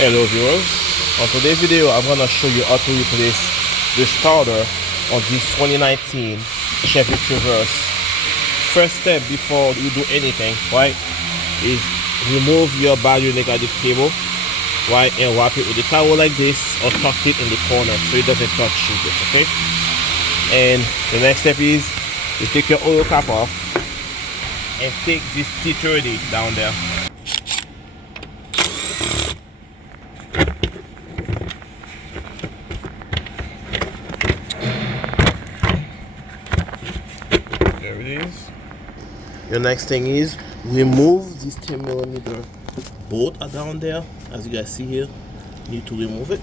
Hello viewers, on today's video I'm going to show you how to replace the starter on this 2019 Chevy Traverse. First step before you do anything, right, is remove your battery negative cable, right, and wrap it with a towel like this or tuck it in the corner so it doesn't touch this, okay? And the next step is you take your oil cap off and take this T30 down there. There it is. Your next thing is remove this 10mm bolt down there. As you guys see here, you need to remove it.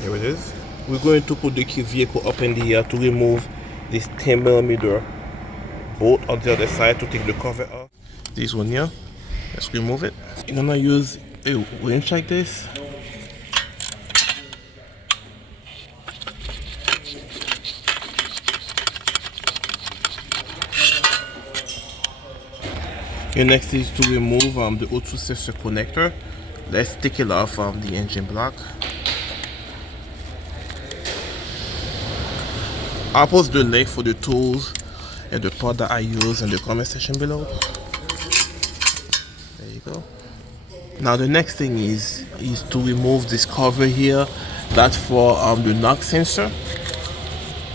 Here it is. We're going to put the vehicle up in the air to remove this 10mm bolt on the other side to take the cover off. This one here, let's remove it. You're gonna use a winch like this. Your next is to remove the O2 sensor connector. Let's take it off the engine block. I'll post the link for the tools and the part that I use in the comment section below. There you go. Now the next thing is to remove this cover here. That's for the knock sensor.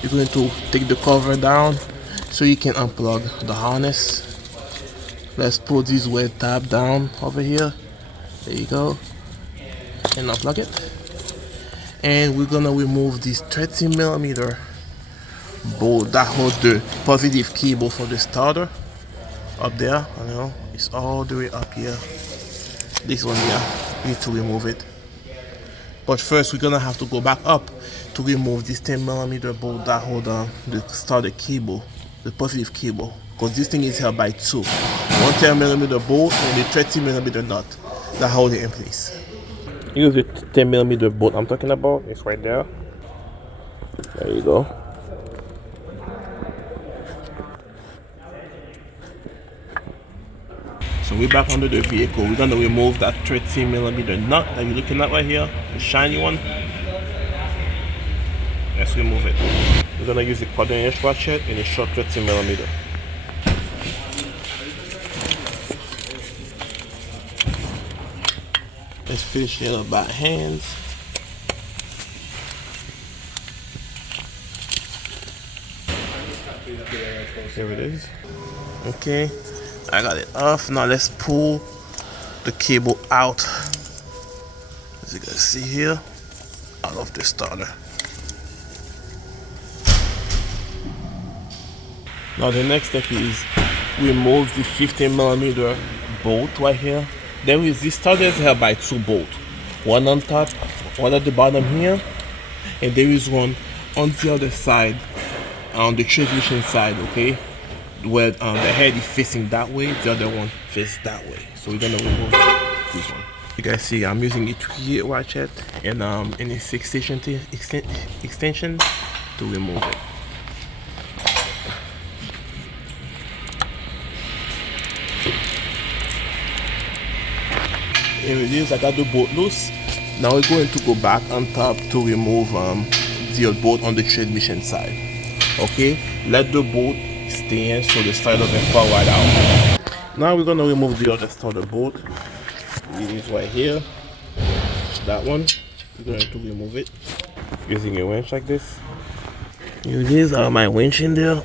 You're going to take the cover down so you can unplug the harness. Let's put this wet tab down over here. There you go. And unplug it. And we're gonna remove this 13mm bolt that holds the positive cable for the starter. Up there, you know, it's all the way up here. This one here, we need to remove it. But first, we're gonna have to go back up to remove this 10mm bolt that holds the starter cable, the positive cable. Because this thing is held by two. One 10mm bolt and the 30mm nut that hold it in place. Here's the 10mm bolt I'm talking about. It's right there. There you go. So we're back under the vehicle. We're gonna remove that 30mm nut that you're looking at right here, the shiny one. Let's remove it. We're gonna use the 1/4" ratchet and a short 30mm. Let's finish it up by hands. Here it is. Okay, I got it off. Now let's pull the cable out, as you guys see here, out of the starter. Now the next step is remove the 15mm bolt right here. There is this starter is held by two bolts, one on top, one at the bottom here, and there is one on the other side, on the transmission side, okay, where the head is facing that way, the other one faces that way. So we're gonna remove this one. You guys see I'm using a 3/8 ratchet and a 6 extension to remove it. Here it is. I got the bolt loose. Now we're going to go back on top to remove the bolt on the transmission side. Okay, let the bolt stay in so the starter doesn't fall right out. Now we're gonna remove the other starter bolt. It is right here. That one. We're going to remove it using a winch like this. Here it is. I have my winch in there.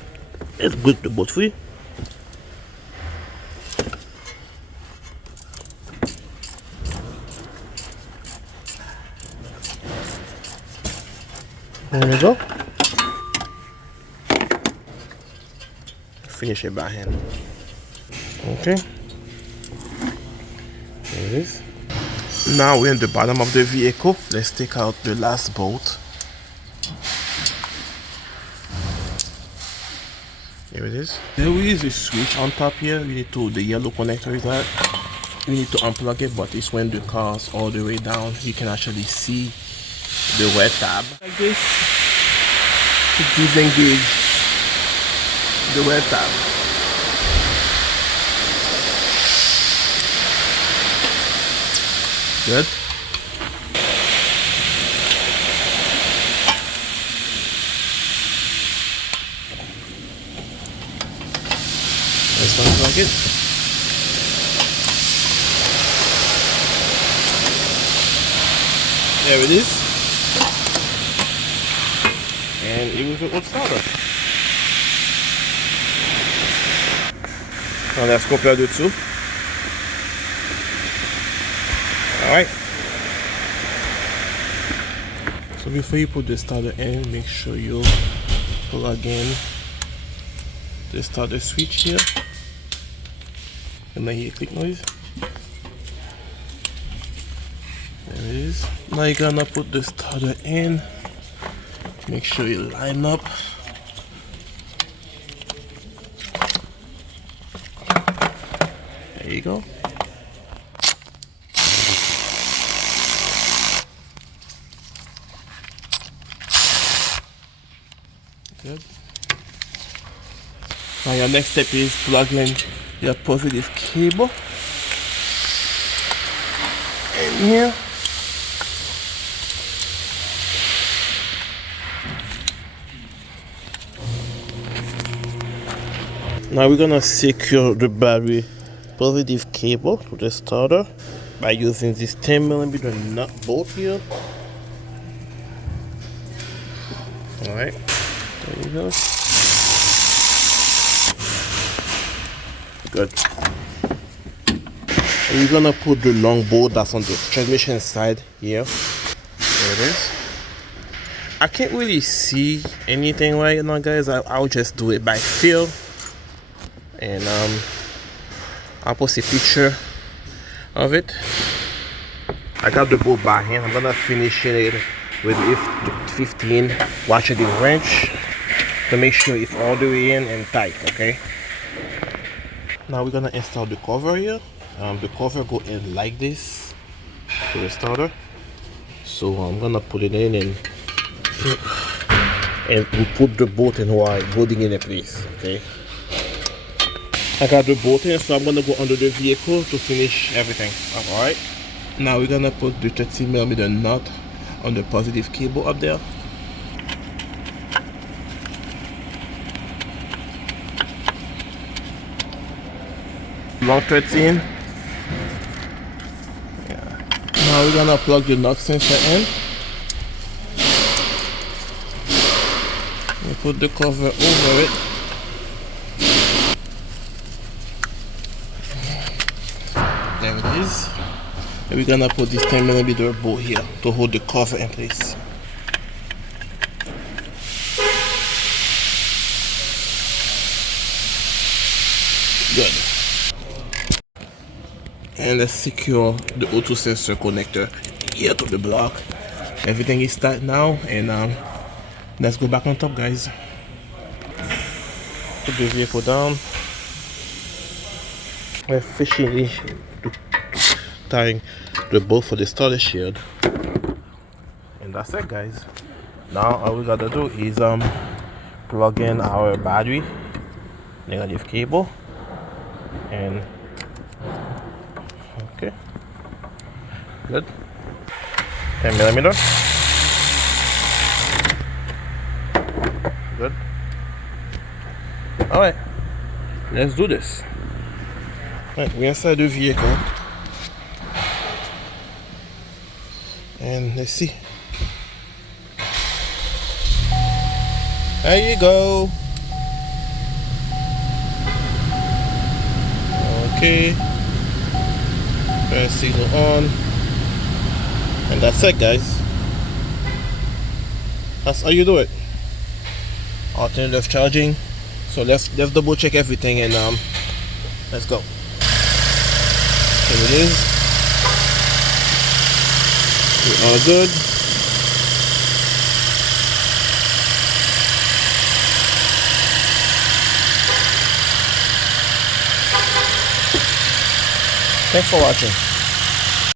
Let's break the bolt free. There we go. Finish it by hand. Okay. There it is. Now we're in the bottom of the vehicle. Let's take out the last bolt. Here it is. There is a switch on top here. You need to, the yellow connector is that. You need to unplug it, but it's when the car's all the way down. You can actually see the red tab like this to disengage the red tab. Good. That sounds like it. There it is. And it was a old starter. Now let's compare the two. Alright. So before you put the starter in, make sure you plug in the starter switch here. And then hear a click noise. There it is. Now you're gonna put the starter in. Make sure you line up. There you go. Good. Now your next step is plug in your positive cable in here. Now we're gonna secure the battery positive cable to the starter by using this 10mm nut bolt here. Alright, there you go. Good. And we're gonna put the long bolt that's on the transmission side here. There it is. I can't really see anything right now, guys. I'll just do it by feel. And I'll post a picture of it. I got the bolt by hand. I'm gonna finish it with F15 ratcheting wrench to make sure it's all the way in and tight. Okay. Now we're gonna install the cover here. The cover go in like this to the starter. So I'm gonna put it in and we put the bolt in while holding it in place. Okay. I got the bolt in, so I'm gonna go under the vehicle to finish everything. Alright. Now we're gonna put the 30mm nut on the positive cable up there. Long 13. Yeah. Now we're gonna plug the knock sensor in. We put the cover over it. There it is. And we're gonna put this 10mm bolt here to hold the cover in place. Good. And let's secure the O2 sensor connector here to the block. Everything is tight now, and let's go back on top, guys. Put the vehicle down. We're officially tying the bolt for the starter shield, and that's it, guys. Now all we gotta do is plug in our battery negative cable, and okay, good. 10mm. Good. All right, let's do this. Right, we're inside the vehicle, and let's see. There you go. Okay, turn signal on, and that's it, guys. That's how you do it. Alternative charging. So let's double check everything, and let's go. Here it is. We are good. Thanks for watching.